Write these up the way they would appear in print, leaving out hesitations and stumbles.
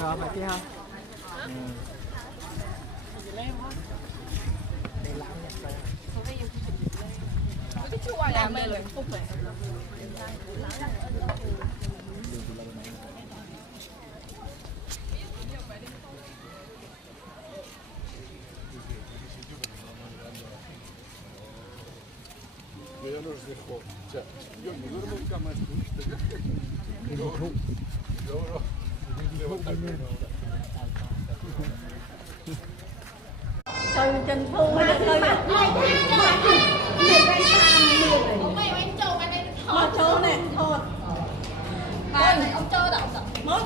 hả phải kia không cái chú ai làm đây là không phải Я nos dejó. O sea, yo no duermo en cama triste. Từ Trần Thu mới được thôi. Một chỗ này thôi. Ông chơi đâu? Mất.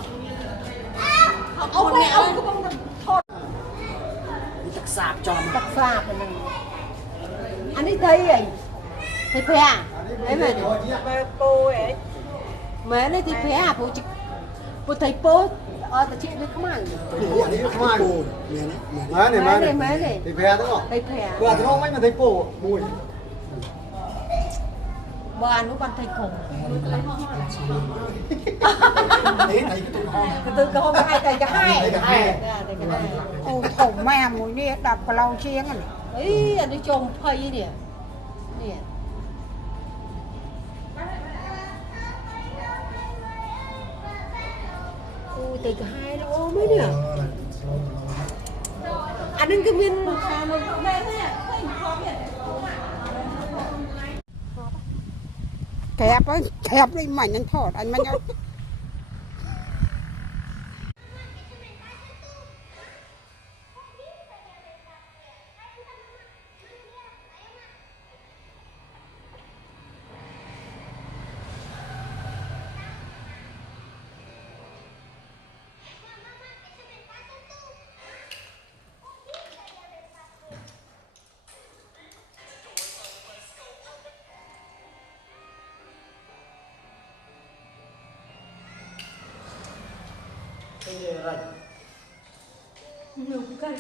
Ông này ông cũng không thôi. tắc sạp cho Tắc sạp này. Anh đi thấy gì? Thấy phê à? Đấy mà cô ấy. Mấy này thì phê à? Cô thấy cô ta chị với không ăn. Mấy này. thì phè đúng không? Thấy phê à? Vừa thì không anh mà thấy cổ mùi. Bữa ăn lúc ăn thấy khủng. Đấy thấy cái tụi ho. Từ cái hôm nay thấy cái hai. Ôi thủng mẹ mũi đi đập vào lâu chiếng à. Ý anh đi trông phây nè. Nè. Ôi từ cái hai nó ôm ấy nè. Anh đừng cái viên kẹp đi mảnh anh thọt anh mà nhau. Nunggu kan